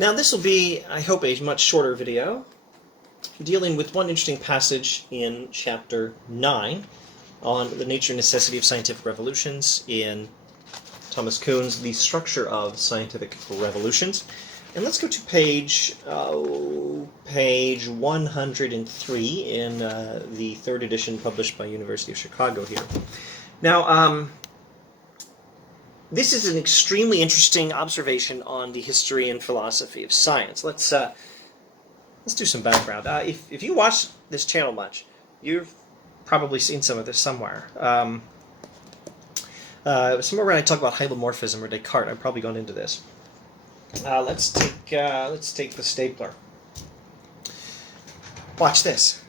Now this will be, I hope, a much shorter video, dealing with one interesting passage in chapter 9 on the nature and necessity of scientific revolutions in Thomas Kuhn's The Structure of Scientific Revolutions. And let's go to page 103 in the third edition published by University of Chicago here. Now, this is an extremely interesting observation on the history and philosophy of science. Let's do some background. If you watch this channel much, you've probably seen some of this somewhere. Somewhere when I talk about hylomorphism or Descartes, I've probably gone into this. Let's take the stapler. Watch this.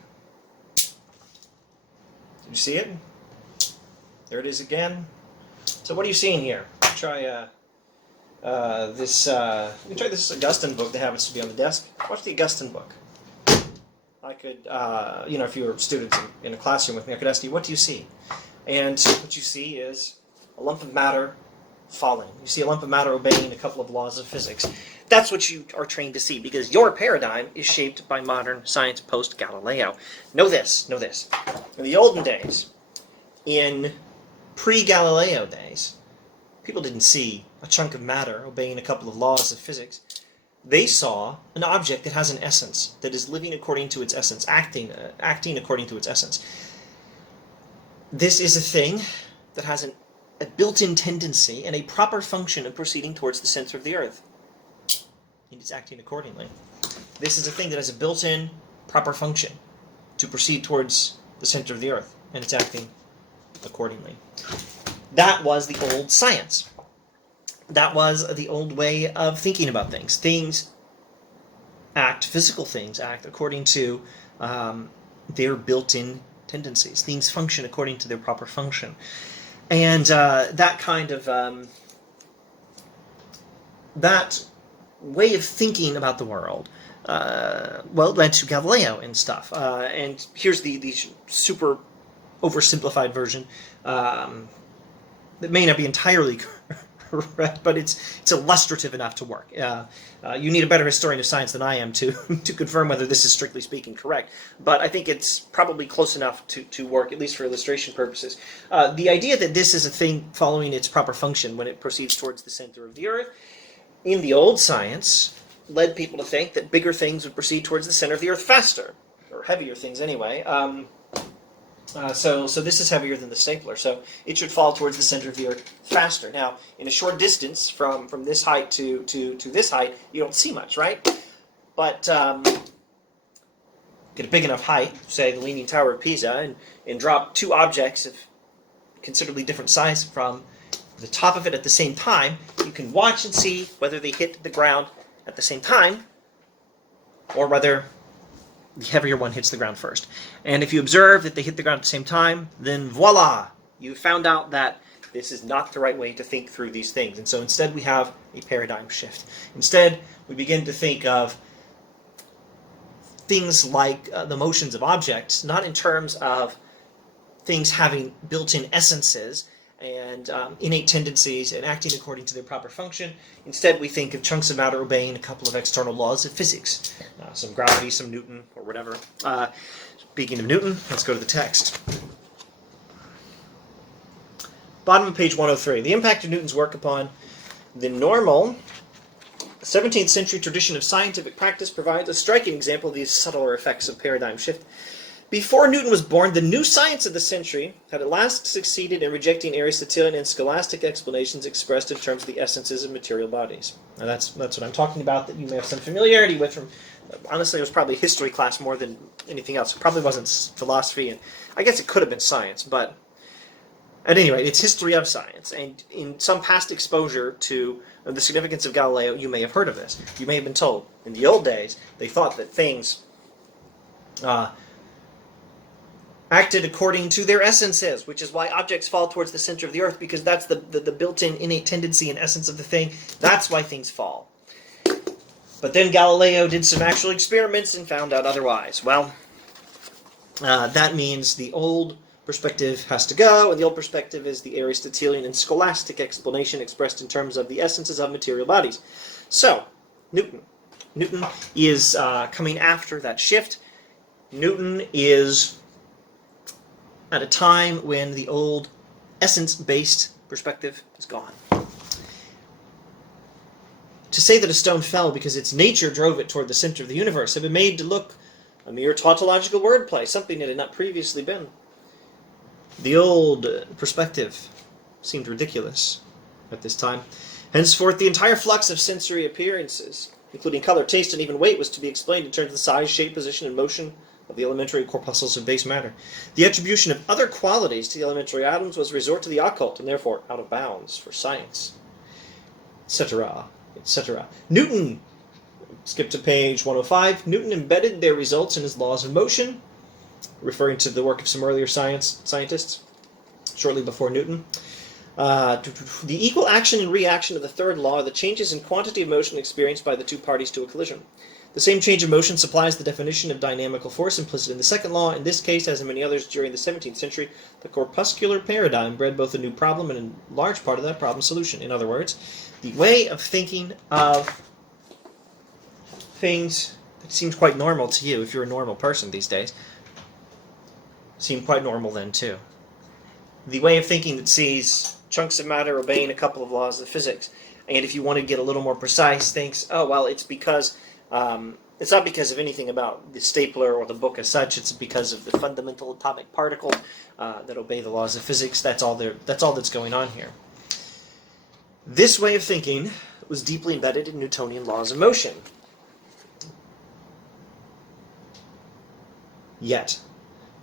Did you see it? There it is again. So what are you seeing here? Try this. You try this Augustine book that happens to be on the desk. Watch the Augustine book. I could, if you were students in a classroom with me, I could ask you, what do you see? And what you see is a lump of matter falling. You see a lump of matter obeying a couple of laws of physics. That's what you are trained to see, because your paradigm is shaped by modern science post-Galileo. Know this, know this. In the olden days, in pre-Galileo days, people didn't see a chunk of matter obeying a couple of laws of physics. They saw an object that has an essence, that is living according to its essence, acting according to its essence. This is a thing that has a built-in tendency and a proper function of proceeding towards the center of the earth. And it's acting accordingly. This is a thing that has a built-in proper function to proceed towards the center of the earth, and it's acting accordingly. That was the old science. That was the old way of thinking about things. Physical things act according to their built-in tendencies. Things function according to their proper function. And that kind of, that way of thinking about the world, led to Galileo and stuff. And here's the super oversimplified version that may not be entirely correct, but it's illustrative enough to work. You need a better historian of science than I am to confirm whether this is strictly speaking correct, but I think it's probably close enough to work, at least for illustration purposes. The idea that this is a thing following its proper function when it proceeds towards the center of the earth, in the old science, led people to think that bigger things would proceed towards the center of the earth faster, or heavier things anyway. So this is heavier than the stapler, so it should fall towards the center of the earth faster. Now, in a short distance from this height to this height, you don't see much, right? But get a big enough height, say the Leaning Tower of Pisa, and drop two objects of considerably different size from the top of it at the same time, you can watch and see whether they hit the ground at the same time, or whether the heavier one hits the ground first. And if you observe that they hit the ground at the same time, then voila! You found out that this is not the right way to think through these things. And so instead we have a paradigm shift. Instead, we begin to think of things like the motions of objects, not in terms of things having built-in essences and innate tendencies and acting according to their proper function. Instead, we think of chunks of matter obeying a couple of external laws of physics. Some gravity, some Newton, or whatever. Speaking of Newton, let's go to the text. Bottom of page 103. The impact of Newton's work upon the normal 17th century tradition of scientific practice provides a striking example of these subtler effects of paradigm shift. Before Newton was born, the new science of the century had at last succeeded in rejecting Aristotelian and scholastic explanations expressed in terms of the essences of material bodies. Now that's what I'm talking about, that you may have some familiarity with from, honestly, it was probably history class more than anything else. It probably wasn't philosophy, and I guess it could have been science, but at any rate, it's history of science. And in some past exposure to the significance of Galileo, you may have heard of this. You may have been told, in the old days, they thought that things acted according to their essences, which is why objects fall towards the center of the earth, because that's the built-in innate tendency and essence of the thing. That's why things fall. But then Galileo did some actual experiments and found out otherwise. Well, that means the old perspective has to go, and the old perspective is the Aristotelian and scholastic explanation expressed in terms of the essences of material bodies. So, Newton, Newton is coming after that shift. Newton is at a time when the old essence-based perspective is gone. To say that a stone fell because its nature drove it toward the center of the universe had been made to look a mere tautological wordplay, something it had not previously been. The old perspective seemed ridiculous at this time. Henceforth, the entire flux of sensory appearances, including color, taste, and even weight, was to be explained in terms of the size, shape, position, and motion of the elementary corpuscles of base matter. The attribution of other qualities to the elementary atoms was a resort to the occult, and therefore out of bounds for science, etc., etc. Newton, skip to page 105, Newton embedded their results in his laws of motion, referring to the work of some earlier scientists, shortly before Newton. The equal action and reaction of the third law are the changes in quantity of motion experienced by the two parties to a collision. The same change of motion supplies the definition of dynamical force implicit in the second law. In this case, as in many others during the 17th century, the corpuscular paradigm bred both a new problem and a large part of that problem solution. In other words, the way of thinking of things that seems quite normal to you, if you're a normal person these days, seemed quite normal then too. The way of thinking that sees chunks of matter obeying a couple of laws of physics, and if you want to get a little more precise, thinks, oh, well, it's because, it's not because of anything about the stapler or the book as such, it's because of the fundamental atomic particles that obey the laws of physics. That's all that's going on here. This way of thinking was deeply embedded in Newtonian laws of motion. Yet,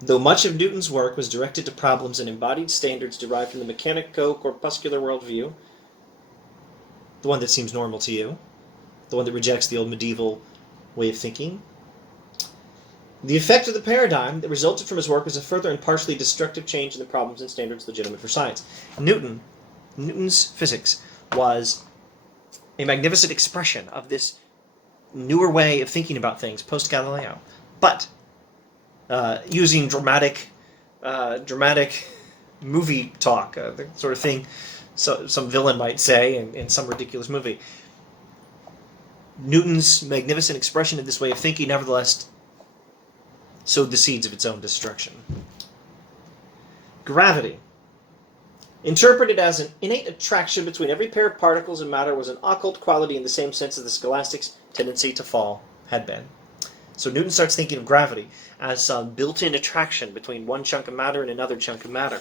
though much of Newton's work was directed to problems and embodied standards derived from the mechanico-corpuscular worldview, the one that seems normal to you, the one that rejects the old medieval way of thinking, the effect of the paradigm that resulted from his work was a further and partially destructive change in the problems and standards legitimate for science. Newton's physics was a magnificent expression of this newer way of thinking about things post-Galileo, but using dramatic movie talk, the sort of thing some villain might say in some ridiculous movie. Newton's magnificent expression of this way of thinking nevertheless sowed the seeds of its own destruction. Gravity, interpreted as an innate attraction between every pair of particles and matter, was an occult quality in the same sense as the scholastics' tendency to fall had been. So Newton starts thinking of gravity as some built-in attraction between one chunk of matter and another chunk of matter.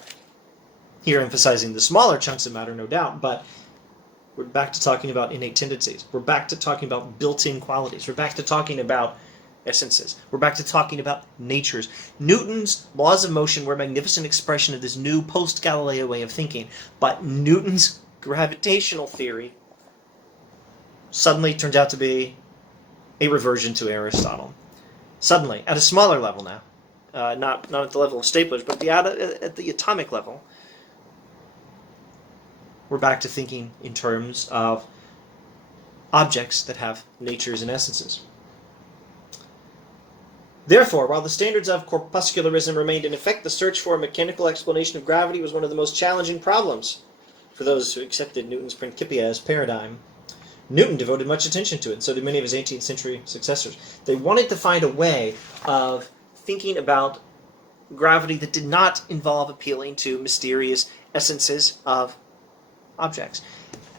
Here emphasizing the smaller chunks of matter, no doubt, but we're back to talking about innate tendencies. We're back to talking about built-in qualities. We're back to talking about essences. We're back to talking about natures. Newton's laws of motion were a magnificent expression of this new post-Galileo way of thinking, but Newton's gravitational theory suddenly turns out to be a reversion to Aristotle. Suddenly, at a smaller level now, not at the level of staplers, but at the atomic level, we're back to thinking in terms of objects that have natures and essences. Therefore, while the standards of corpuscularism remained in effect, the search for a mechanical explanation of gravity was one of the most challenging problems for those who accepted Newton's Principia as paradigm. Newton devoted much attention to it, and so did many of his 18th century successors. They wanted to find a way of thinking about gravity that did not involve appealing to mysterious essences of objects,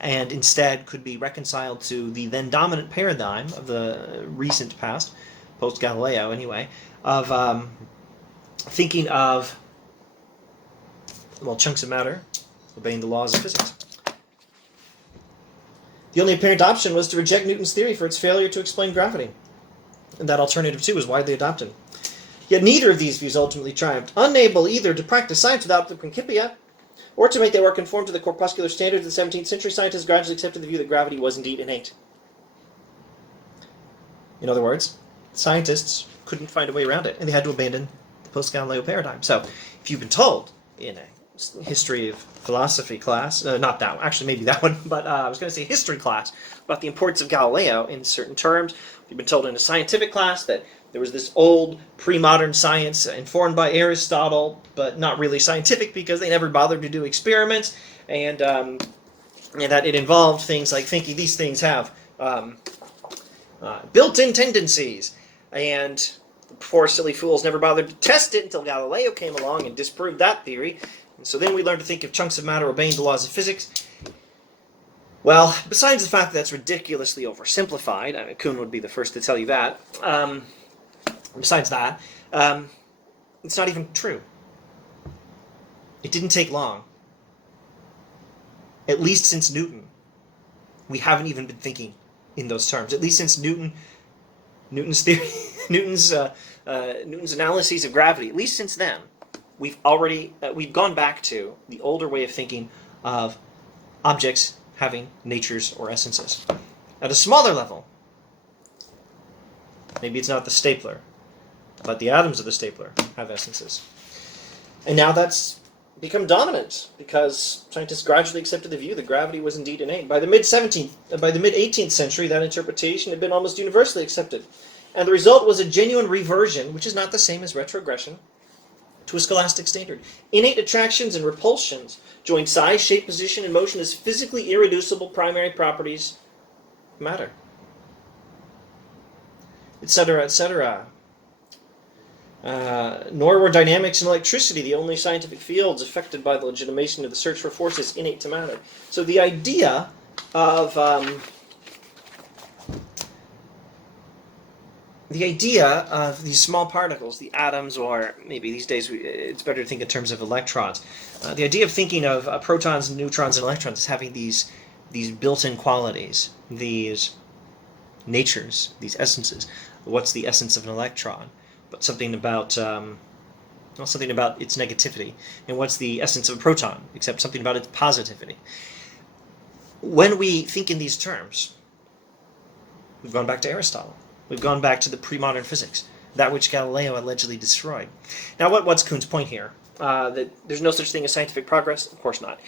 and instead could be reconciled to the then dominant paradigm of the recent past, post-Galileo anyway, of thinking of, well, chunks of matter obeying the laws of physics. The only apparent option was to reject Newton's theory for its failure to explain gravity, and that alternative too was widely adopted. Yet neither of these views ultimately triumphed, unable either to practice science without the Principia, or to make their work conform to the corpuscular standards of the 17th century. Scientists gradually accepted the view that gravity was indeed innate. In other words, scientists couldn't find a way around it, and they had to abandon the post-Galileo paradigm. So, if you've been told in a history of philosophy class, not that one, actually maybe that one, but I was going to say history class, about the importance of Galileo in certain terms. You've been told in a scientific class that there was this old pre-modern science informed by Aristotle, but not really scientific because they never bothered to do experiments, and that it involved things like thinking these things have built-in tendencies. And the poor silly fools never bothered to test it until Galileo came along and disproved that theory. And so then we learned to think of chunks of matter obeying the laws of physics. Well, besides the fact that that's ridiculously oversimplified, I mean, Kuhn would be the first to tell you that, besides that, it's not even true. It didn't take long. At least since Newton, we haven't even been thinking in those terms. At least since Newton's theory, Newton's analyses of gravity. At least since then, we've gone back to the older way of thinking of objects having natures or essences. At a smaller level, maybe it's not the stapler, but the atoms of the stapler have essences. And now that's become dominant because scientists gradually accepted the view that gravity was indeed innate. By the mid-18th century, that interpretation had been almost universally accepted. And the result was a genuine reversion, which is not the same as retrogression, to a scholastic standard. Innate attractions and repulsions join size, shape, position, and motion as physically irreducible primary properties of matter, etc., etc. Nor were dynamics and electricity the only scientific fields affected by the legitimation of the search for forces innate to matter. So the idea of these small particles, the atoms, or maybe these days it's better to think in terms of electrons. The idea of thinking of protons, neutrons, and electrons as having these built-in qualities, these natures, these essences. What's the essence of an electron? But something about its negativity. And what's the essence of a proton? Except something about its positivity. When we think in these terms, we've gone back to Aristotle. We've gone back to the pre-modern physics, that which Galileo allegedly destroyed. Now, what's Kuhn's point here? That there's no such thing as scientific progress? Of course not.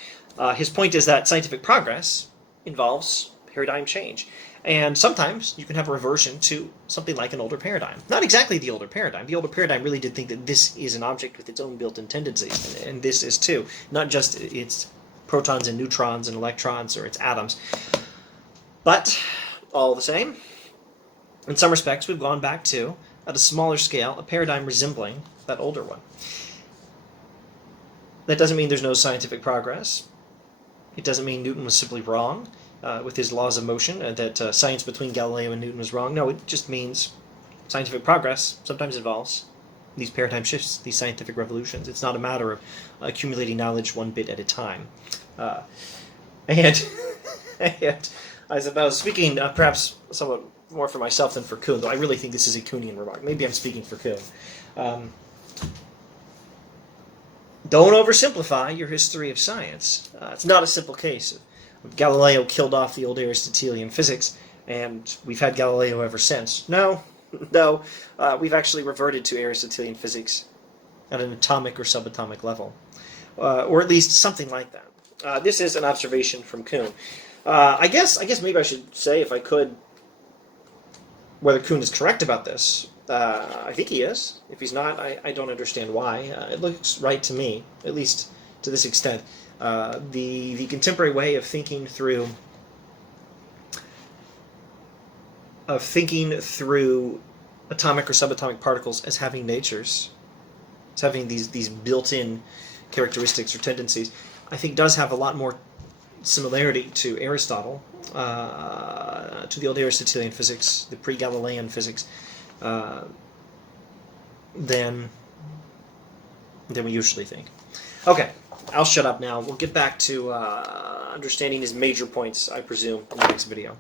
His point is that scientific progress involves paradigm change. And sometimes you can have a reversion to something like an older paradigm. Not exactly the older paradigm. The older paradigm really did think that this is an object with its own built-in tendencies, and this is too. Not just its protons and neutrons and electrons or its atoms. But, all the same, in some respects, we've gone back to, at a smaller scale, a paradigm resembling that older one. That doesn't mean there's no scientific progress. It doesn't mean Newton was simply wrong with his laws of motion, that science between Galileo and Newton was wrong. No, it just means scientific progress sometimes involves these paradigm shifts, these scientific revolutions. It's not a matter of accumulating knowledge one bit at a time. And I suppose, speaking perhaps somewhat more for myself than for Kuhn, though I really think this is a Kuhnian remark. Maybe I'm speaking for Kuhn. Don't oversimplify your history of science. It's not a simple case of Galileo killed off the old Aristotelian physics, and we've had Galileo ever since. No, we've actually reverted to Aristotelian physics at an atomic or subatomic level, or at least something like that. This is an observation from Kuhn. I guess maybe I should say, if I could, whether Kuhn is correct about this. I think he is. If he's not, I don't understand why. It looks right to me, at least to this extent. The contemporary way of thinking through atomic or subatomic particles as having natures, as having these built-in characteristics or tendencies, I think does have a lot more similarity to Aristotle, to the old Aristotelian physics, the pre-Galilean physics, than we usually think. Okay, I'll shut up now. We'll get back to understanding his major points, I presume, in the next video.